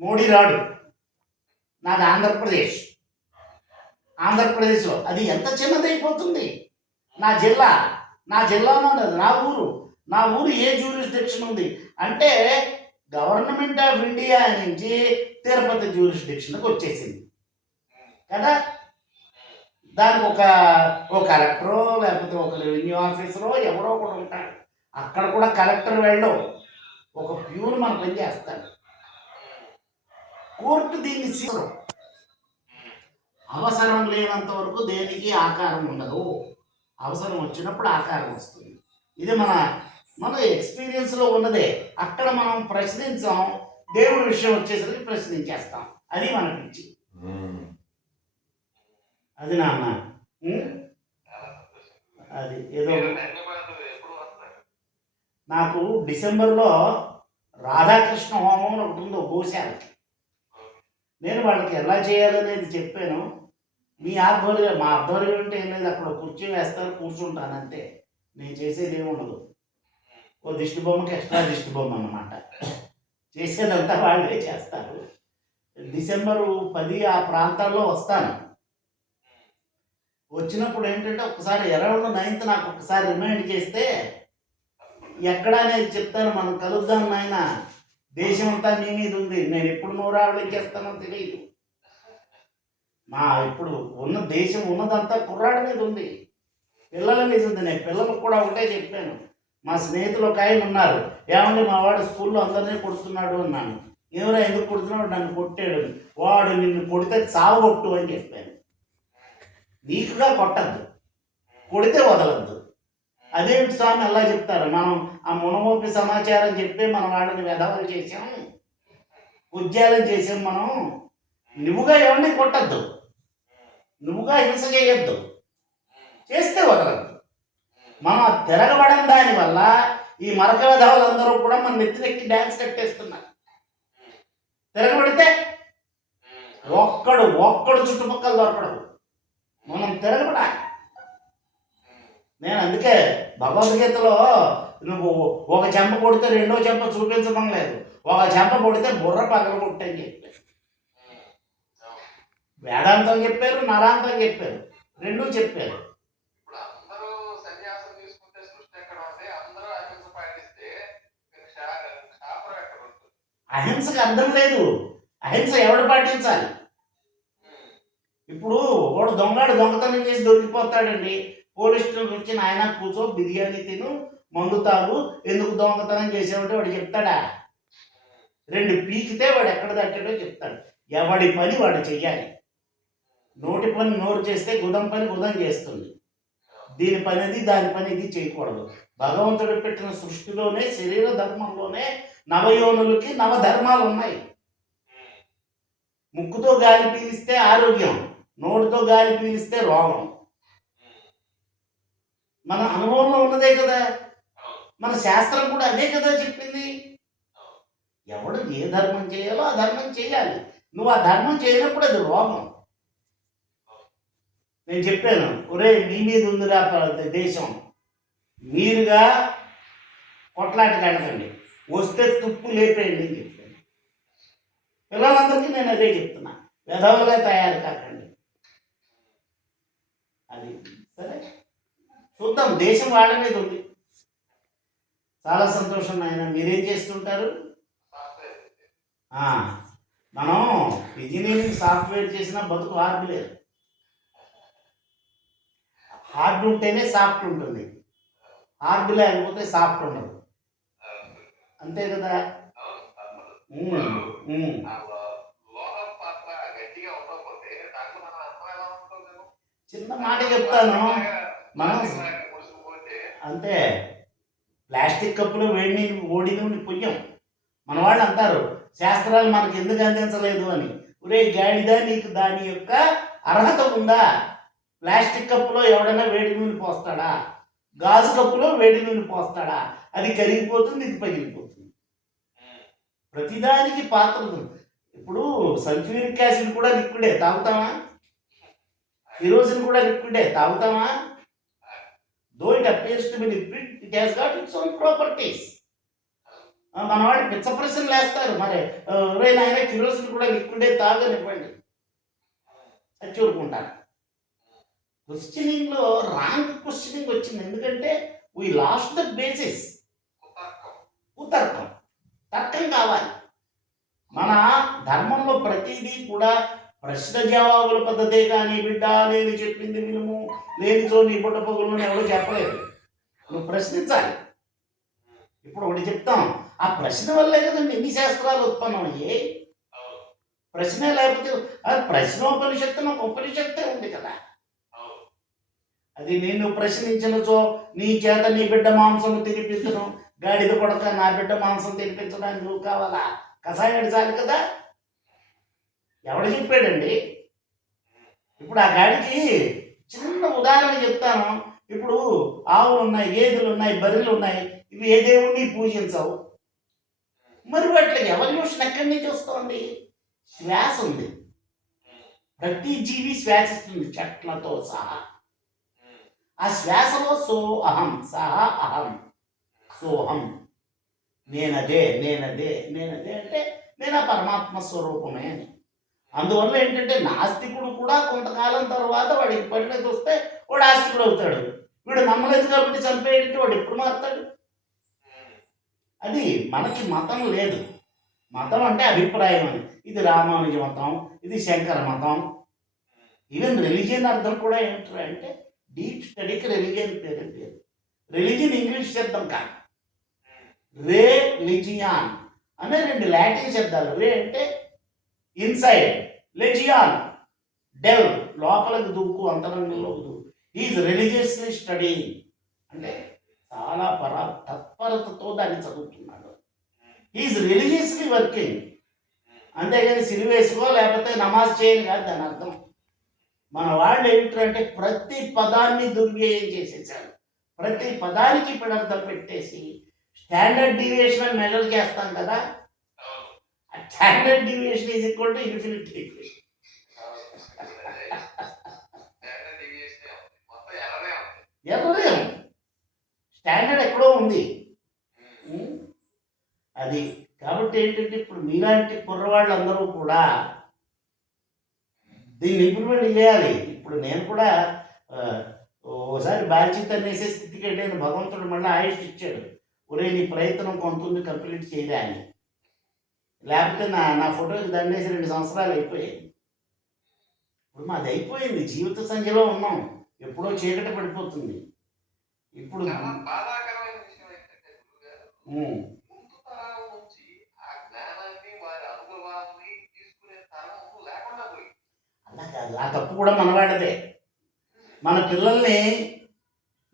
మోడీ రాడు. నాది ఆంధ్రప్రదేశ్. ఆంధ్రప్రదేశ్లో అది ఎంత చిన్నదైపోతుంది. నా జిల్లా, నా జిల్లాలో ఉన్నది నా ఊరు ఏ జ్యూరిస్డిక్షన్ ఉంది అంటే గవర్నమెంట్ ఆఫ్ ఇండియా నుంచి తిరుపతి జ్యూరిస్డిక్షన్కి వచ్చేసింది కదా. దానికి ఒక కలెక్టరో లేకపోతే ఒక రెవెన్యూ ఆఫీసరో ఎవరో కూడా ఉంటాడు. అక్కడ కూడా కలెక్టర్ వెళ్ళడం ఒక ప్యూర్ మన పని చేస్తాడు. కోర్టు దీన్ని సీరం. అవసరం లేనంత వరకు దేనికి ఆకారం ఉండదు. అవసరం వచ్చినప్పుడు ఆకారం వస్తుంది. ఇది మన ఎక్స్పీరియన్స్లో ఉన్నదే. అక్కడ మనం ప్రశ్నించాం, దేవుడి విషయం వచ్చేసరికి ప్రశ్నించేస్తాం. అది మన పిచ్చి. అది నాన్న. అది ఏదో నాకు డిసెంబర్లో రాధాకృష్ణ హోమం ఒకటి ఉందో గోశాలకి. నేను వాళ్ళకి ఎలా చేయాలనేది చెప్పాను. మా ఆధ్వర్యం అంటే ఏం లేదు, అక్కడ కుర్చీ వేస్తారు, కూర్చుంటాను అంతే. నేను చేసేది ఏముండదు. ఓ దిష్టి బొమ్మకి ఎక్స్ట్రా దిష్టి బొమ్మ అన్నమాట. చేసేదంతా వాళ్ళే చేస్తారు. డిసెంబరు 10 ఆ ప్రాంతాల్లో వస్తాను. వచ్చినప్పుడు ఏంటంటే ఒకసారి అరౌండ్ 9th నాకు ఒకసారి రిమైండ్ చేస్తే ఎక్కడ అనేది చెప్తాను. మనం కలుద్దాం నాయన, దేశం అంతా నీ మీద ఉంది. నేను ఎప్పుడు నూరావళి చేస్తానో తెలియదు. ఇప్పుడు ఉన్న దేశం ఉన్నదంతా కుర్రాడి మీద ఉంది, పిల్లల మీద ఉంది. నేను పిల్లలకు కూడా ఒకటే చెప్పాను. మా స్నేహితులు ఒక ఆయన ఉన్నారు, ఏమంటే మా వాడు స్కూల్లో అందరినీ కొడుతున్నాడు అన్నాను. ఎవరో ఎందుకు కొడుతున్నాడు? నన్ను కొట్టాడు. వాడు నిన్ను కొడితే చావగొట్టు అని చెప్పాను. నీకుగా కొట్టద్దు, కొడితే వదలద్దు. అదేమిటి స్వామి అలా చెప్తారు? మనం ఆ మునమోపి సమాచారం చెప్పి మన వాళ్ళని వెధవలు చేసాం, ఉద్యాలం చేసాం. మనం నువ్వుగా ఎవరిని కొట్టద్దు, నువ్వుగా హింస చేయొద్దు, చేస్తే వదలద్దు. మనం తిరగబడడం దానివల్ల ఈ మరక వెధవలందరూ కూడా మన నెత్తినెక్కి డ్యాన్స్ కట్టేస్తున్నారు. తిరగబడితే ఒక్కడు చుట్టుపక్కల దొరకడు. మనం తిరగబడాలి. నేను అందుకే భగవద్గీతలో నువ్వు ఒక చెంప కొడితే రెండో చెంప చూపించడం లేదు, ఒక చెంప కొడితే బుర్ర పగల కొట్టని చెప్పారు. వేదాంతం చెప్పారు, నరాంతం చెప్పారు, రెండూ చెప్పారు. అహింసకు అర్థం లేదు. అహింస ఎవడు పాటించాలి? ఇప్పుడు వాడు దొంగతనం చేసి దొరికిపోతాడండి. పోలీస్ స్టేషన్ వచ్చి ఆయన కూర్చో, బిర్యానీ తిను, మందు తాగు, ఎందుకు దొంగతనం చేసావంటే వాడు చెప్తాడా? 2 పీకితే వాడు ఎక్కడ తట్టాడో చెప్తాడు. ఎవడి పని వాడు చెయ్యాలి. నోటి పని నోరు చేస్తే గుదం పని గుదం చేస్తుంది. దీని పని అది, దాని పని ఇది చేయకూడదు. భగవంతుడు పెట్టిన సృష్టిలోనే, శరీర ధర్మంలోనే నవయోనులకి నవధర్మాలు ఉన్నాయి. ముక్కుతో గాలి పీలిస్తే ఆరోగ్యం, నోటితో గాలి పీలిస్తే రోగం. మన అనుభవంలో ఉన్నదే కదా. మన శాస్త్రం కూడా అదే కదా చెప్పింది. ఎవడు ఏ ధర్మం చేయాలో ఆ ధర్మం చేయాలి. నువ్వు ఆ ధర్మం చేయనప్పుడు అది రోగం. నేను చెప్పాను, ఒరే నీ మీద ఉందిరా దేశం, మీరుగా కొట్లాటకి వెళ్ళకండి, వస్తే తుప్పు లేపేయండి అని చెప్పాను. పిల్లలందరికీ నేను అదే చెప్తున్నా, వెధవలుగా తయారు కాకండి. అది సరే, చూద్దాం. దేశం వాళ్ళ మీద ఉంది. చాలా సంతోషం నాయన. మీరేం చేస్తుంటారు? మనం ఇంజనీరింగ్ సాఫ్ట్వేర్ చేసిన బతుకు హార్డ్ లేదు. హార్డ్ ఉంటేనే సాఫ్ట్ ఉంటుంది, హార్డ్ లేకపోతే సాఫ్ట్ ఉండదు. అంతే కదా. చిన్న మాట చెప్తాను. మనం అంతే, ప్లాస్టిక్ కప్పులో ఓడి నూనె పొయ్యం. మన వాళ్ళు అంటారు శాస్త్రాలు మనకు ఎందుకు అందించలేదు అని. ఒరే గాడిదా, నీకు దాని యొక్క అర్హత ఉందా? ప్లాస్టిక్ కప్పులో ఎవడైనా వేడి నూనె పోస్తాడా? గాజు కప్పులో వేడి నూనె పోస్తాడా? అది కరిగిపోతుంది, ఇది పగిలిపోతుంది. ప్రతిదానికి పాత్ర. ఇప్పుడు సల్ఫ్యూరిక్ యాసిడ్ కూడా లిక్విడే, తాగుతామా? కిరోసిన్ కూడా లిక్విడే, తాగుతామా? Though it appears to be liquid, it has got its own properties. మనవాడు పిచ్చ ప్రశ్నలు వేస్తారు. మరి రే నాయన కిరోసిన్ కూడా లిక్విడే తాగనివ్వండి, చచ్చూరుకుంటారు. క్వశ్చనింగ్లో రాంగ్ క్వశ్చనింగ్ వచ్చింది. ఎందుకంటే వీ లాస్ట్ ద బేసిస్. కుతర్కం, తర్కం కావాలి. మన ధర్మంలో ప్రతిదీ కూడా ప్రశ్న జవాబుల పద్ధతే కానీ బిడ్డ నేను చెప్పింది వినుము, లేనిచో నీ పుట్ట పగులను ఎవరో చెప్పలేదు. నువ్వు ప్రశ్నించాలి. ఇప్పుడు ఒకటి చెప్తాం, ఆ ప్రశ్న వల్లే కదండి ఎన్ని శాస్త్రాలు ఉత్పన్నమయ్యాయి. ప్రశ్నే లేకపోతే ప్రశ్నోపనిషత్తు ఒక ఉపనిషత్తే ఉంది కదా. అది నేను ప్రశ్నించినచో నీ చేత నీ బిడ్డ మాంసం తినిపించను, గాడిద కొడక నా బిడ్డ మాంసం తినిపించడానికి నువ్వు కావాలా? కషాయాడు చాలు కదా. ఎవడు చెప్పాడండి? ఇప్పుడు ఆ గాడికి చిన్న ఉదాహరణ చెప్తాను. ఇప్పుడు ఆవులు ఉన్నాయి, గేదెలు ఉన్నాయి, బర్రెలు ఉన్నాయి. ఇవి ఏ దేవుడిని పూజించవు. మరి వాటికి ఎవల్యూషన్ ఎక్కడి నుంచి వస్తుంది? శ్వాస ఉంది. ప్రతి జీవి శ్వాసిస్తుంది చెట్లతో సహా. ఆ శ్వాసలో సో అహం సహా అహం సోహం, నేనదే నేనదే నేనదే అంటే నేను ఆ పరమాత్మ స్వరూపమే అని. అందువల్ల ఏంటంటే నాస్తికుడు కూడా కొంతకాలం తర్వాత వాడికి పరిణతి వస్తే వాడు ఆస్తికుడు అవుతాడు. వీడు నమ్మలేదు కాబట్టి చంపేయంటే వాడు ఎప్పుడు మారుతాడు? అది మనకి మతం లేదు. మతం అంటే అభిప్రాయం అని. ఇది రామానుజ మతం, ఇది శంకర మతం. ఈవెన్ రిలీజియన్ అర్థం కూడా ఏమిటి అంటే డీప్ స్టడీకి రిలీజియన్ పేరు. రిలీజియన్ ఇంగ్లీష్ శబ్దం కాదు. రిలిజియాన్ అనే రెండు లాటిన్ శబ్దాలు. రే అంటే ఇన్సైడ్, లెజియాన్ డెల్ లోపలికి దూకు, అంతరంగంలోకి దూకు. ఈజ్ రిలీజియస్లీ స్టడీ అంటే చాలా తత్పరతతో దాన్ని చదువుతున్నాడు. Is religiously working. అంతేగాని సిరివేసుకో లేకపోతే నమాజ్ చేయని కాదు దాని అర్థం. మన వాళ్ళు ఏమిటంటే ప్రతి పదాన్ని దుర్వ్యయం చేసేసారు. ప్రతి పదానికి పిడర్థం పెట్టేసి స్టాండర్డ్ డీవియేషన్ అని మెజర్ చేస్తాం కదా. Standard deviation is equal to infinity equation. ఎవరే స్టాండర్డ్ ఎక్కడో ఉంది అది. కాబట్టి ఏంటంటే ఇప్పుడు మీలాంటి కుర్రవాళ్ళందరూ కూడా దీన్ని ఇంప్రూవ్మెంట్ చేయాలి. ఇప్పుడు నేను కూడా ఓసారి బాధ్యత అనేసే స్థితికి వెళ్ళాను. భగవంతుడు మళ్ళీ ఆయుష్ ఇచ్చాడు. ఒరే నీ ప్రయత్నం కొంత కంప్లీట్ చేయరా అని. లేకపోతే నా ఫోటోకి దండేసి 2 సంవత్సరాలు అయిపోయాయి. ఇప్పుడు మాది అయిపోయింది. జీవిత సంఖ్యలో ఉన్నాం. ఎప్పుడో చీకటి పడిపోతుంది. ఇప్పుడు అలా కాదు, ఆ తప్పు కూడా మనవాడదే. మన పిల్లల్ని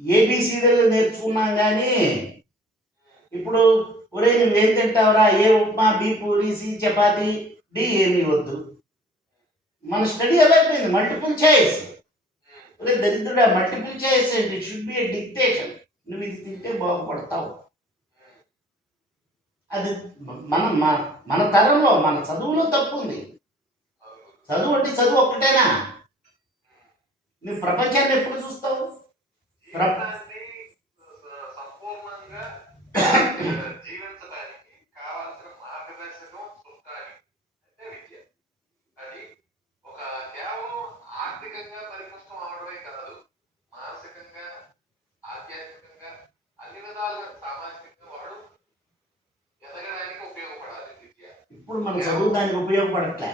ఏబిసిడీలు నేర్చుకున్నాం కానీ ఇప్పుడు ఒరే నువ్వేం తింటావురా, A upma, B puri, C chapati, D ఏమీ వద్దు. మన స్టడీ ఎలా అయిపోయింది? Multiple choice. ఒరే దరిద్రుడా, మల్టిపుల్ చాయిస్ ఏంటి? It should be a dictation. నువ్వు ఇది తింటే బాగుపడతావు. అది మన తరంలో మన చదువులో తప్పు ఉంది. చదువు అంటే చదువు ఒక్కటేనా? నువ్వు ప్రపంచాన్ని ఎప్పుడు చూస్తావు? ఇప్పుడు మన చదువు దానికి ఉపయోగపడట్లే.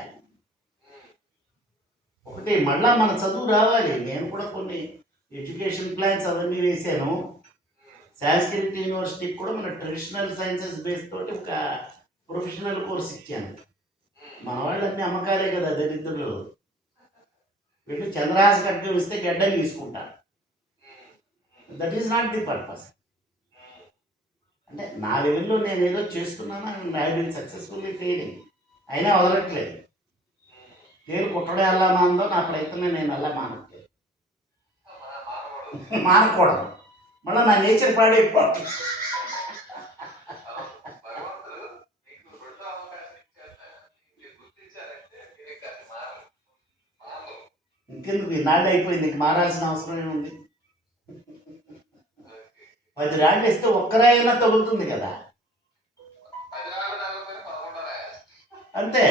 ఒకటి మళ్ళా మన చదువు రావాలి. నేను కూడా కొన్ని ఎడ్యుకేషన్ ప్లాన్స్ అవన్నీ వేసాను. సాంస్క్రిట్ యూనివర్సిటీకి కూడా మన ట్రెడిషనల్ సైన్సెస్ బేస్ తోటి ఒక ప్రొఫెషనల్ కోర్స్ ఇచ్చాను. మన వాళ్ళన్నీ అమ్మకాలే కదా దరిద్రులు. వీళ్ళు చంద్రహాస కట్టు ఇస్తే గడ్డలు తీసుకుంటారు. That is not the purpose. అంటే నా లెవెల్లో నేను ఏదో చేస్తున్నాను, ఐ బిన్ సక్సెస్ఫుల్లీ ఫెయిలింగ్. అయినా వదలట్లేదు. తేలు కుట్టడం ఎలా మాందో నా ప్రయత్నం నేను అలా మానట్లేదు. మానకూడదు. మళ్ళీ నా నేచర్ పాడైపోతుంది. ఇంకెందుకు ఈనాడు అయిపోయింది, ఇంక మారాల్సిన అవసరం ఏముంది? 10 రాళ్ళు వేస్తే ఒక్కరైనా తగులుతుంది కదా. అంతే.